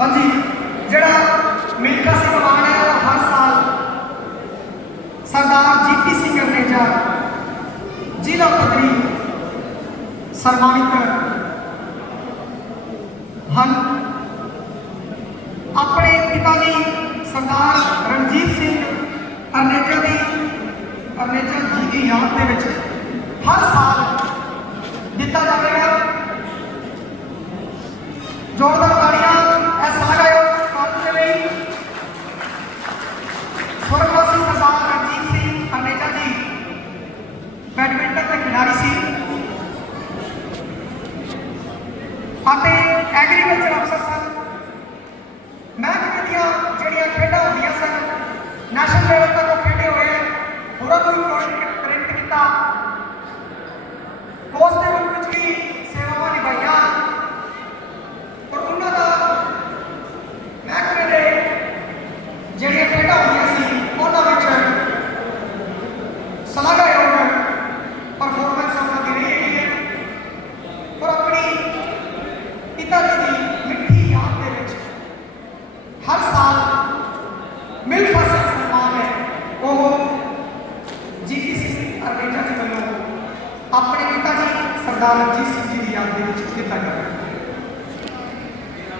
ਹਾਂਜੀ, ਜਿਹੜਾ ਮਿਲਖਾ ਸਿੰਘ ਮਾਨ ਹੈ, ਉਹ ਹਰ ਸਾਲ ਸਰਦਾਰ ਜੀਪੀ ਸਿੰਘ ਅਰਨੇਜਾ ਜ਼ਿਲ੍ਹਾ ਪੱਧਰੀ ਸਨਮਾਨਿਤ ਹਨ। ਆਪਣੇ ਪਿਤਾ ਜੀ ਸਰਦਾਰ ਰਣਜੀਤ ਸਿੰਘ ਅਰਨੇਜਾ ਦੀ, ਅਰਨੇਜਾ ਜੀ ਦੀ ਯਾਦ ਦੇ ਵਿੱਚ ਹਰ ਸਾਲ ਦਿੱਤਾ ਜਾਵੇਗਾ। ਜ਼ੋਰਦਾਰ ਸਵਰਗਵਾਸੀ ਸਰਦਾਰ ਰਣਜੀਤ ਸਿੰਘ ਅਰਨੇਜਾ ਜੀ, ਬੈਡਮਿੰਟਨ ਦੇ ਖਿਡਾਰੀ ਸੀ। ਅਤੇ ਐਗਰੀਕਲਚਰ ਅਫਸਰ ਸਨ। ਮਹਿਕਮੇ ਦੀਆਂ ਜਿਹੜੀਆਂ ਖੇਡਾਂ ਹੁੰਦੀਆਂ ਸਨ ਨੈਸ਼ਨਲ ਲੈਵਲ ਤੱਕ ਉਹ ਖੇਡੇ ਹੋਏ ਹੈ ਹੋਰਾਂ ਕੋਈ ਪ੍ਰਿੰਟ ਕੀਤਾ ਕੋਚ ਦੇ ਰੂਪ ਵਿੱਚ ਵੀ ਸੇਵਾਵਾਂ ਨਿਭਾਈਆਂ ਔਰ ਉਹਨਾਂ ਦਾ ਮਹਿਕਮੇ ਦੇ ਜਿਹੜੀਆਂ ਖੇਡਾਂ ਹੁੰਦੀਆਂ ਸੀ ਉਹਨਾਂ ਵਿੱਚ ਸਲਾਹਯੋਗ ਪਰਫਾਰਮੈਂਸ ਉਹਨਾਂ ਦੀ ਰਹੀ ਹੈਗੀ ਹੈ ਔਰ ਆਪਣੀ ਪਿਤਾ ਦੀ ਮਿੱਠੀ ਯਾਦ ਦੇ ਵਿੱਚ ਹਰ ਸਾਲ ਮਿਲ ਫਸਲ ਸਨਮਾਨ ਹੈ। ਉਹ ਜੀਤੀ ਸਿੰਘ ਅਰਨੇਜਾ ਜੀ ਵੱਲੋਂ ਆਪਣੇ ਪਿਤਾ ਜੀ ਸਰਦਾਰ ਰਣਜੀਤ ਸਿੰਘ ਜੀ ਦੀ ਯਾਦ ਦੇ ਵਿੱਚ ਦਿੱਤਾ ਗਿਆ।